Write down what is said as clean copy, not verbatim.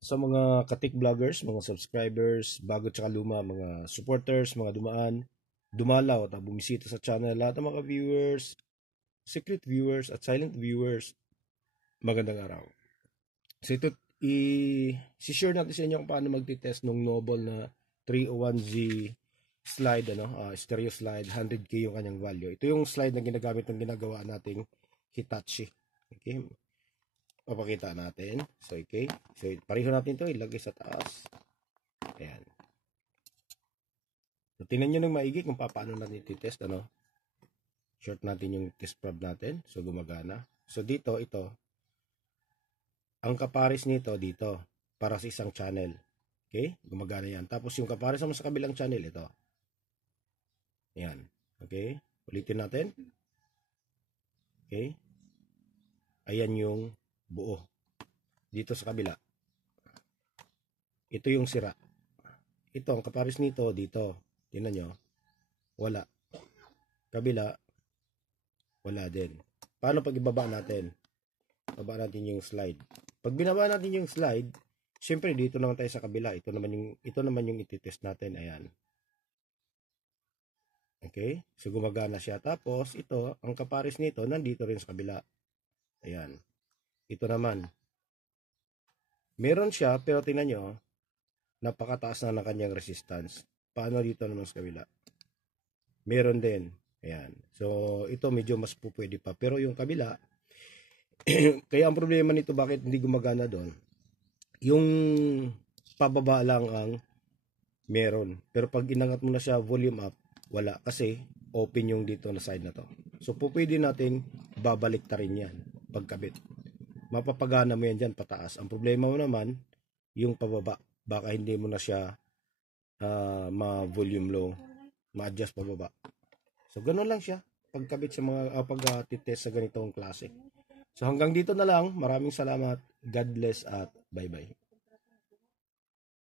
Sa mga katik vloggers, mga subscribers, bago tsaka luma, mga supporters, mga dumalaw at bumisita sa channel, lahat ng mga viewers, secret viewers at silent viewers, magandang araw. So ito, i-share natin sa inyo kung paano magti-test ng Noble na 301Z slide, stereo slide, 100K yung kanyang value. Ito yung slide na ginagamit ng ginagawa nating Hitachi. Okay? Papakita natin. So, okay. So, pareho natin ito. Ilagay sa taas. Ayan. So, tingnan nyo ng maigi kung paano natin iti-test. Short natin yung test probe natin. So, gumagana. So, dito, ito. Ang kapares nito, dito. Para sa isang channel. Okay? Gumagana yan. Tapos, yung kapares naman sa kabilang channel, ito. Ayan. Okay? Ulitin natin. Okay? Ayan yung buo. Dito sa kabila. Ito yung sira. Ito, ang kapares nito, dito. Tingnan nyo. Wala. Kabila, wala din. Paano pag ibaba natin? Baba natin yung slide. Pag binaba natin yung slide, syempre dito naman tayo sa kabila. Ito naman yung ititest natin. Ayan. Okay? So, gumagana siya. Tapos, ito, ang kapares nito, nandito rin sa kabila. Ayan. Ito naman. Meron siya, pero tingnan nyo, napakataas na ng kanyang resistance. Paano dito naman sa kabila? Meron din. Ayan. So, ito medyo mas pupwede pa. Pero yung kabila, kaya ang problema nito, bakit hindi gumagana doon? Yung pababa lang ang meron. Pero pag inangat mo na siya, volume up, wala. Kasi, open yung dito na side na to. So, pupwede natin babalik ta rin yan pagkabit. Mapapagana mo yan dyan pataas. Ang problema mo naman, yung pababa. Baka hindi mo na siya ma-volume low, ma-adjust pababa. So, ganun lang siya pagkabit sa mga pag-titest sa ganitong klase. So, hanggang dito na lang. Maraming salamat. God bless at bye-bye.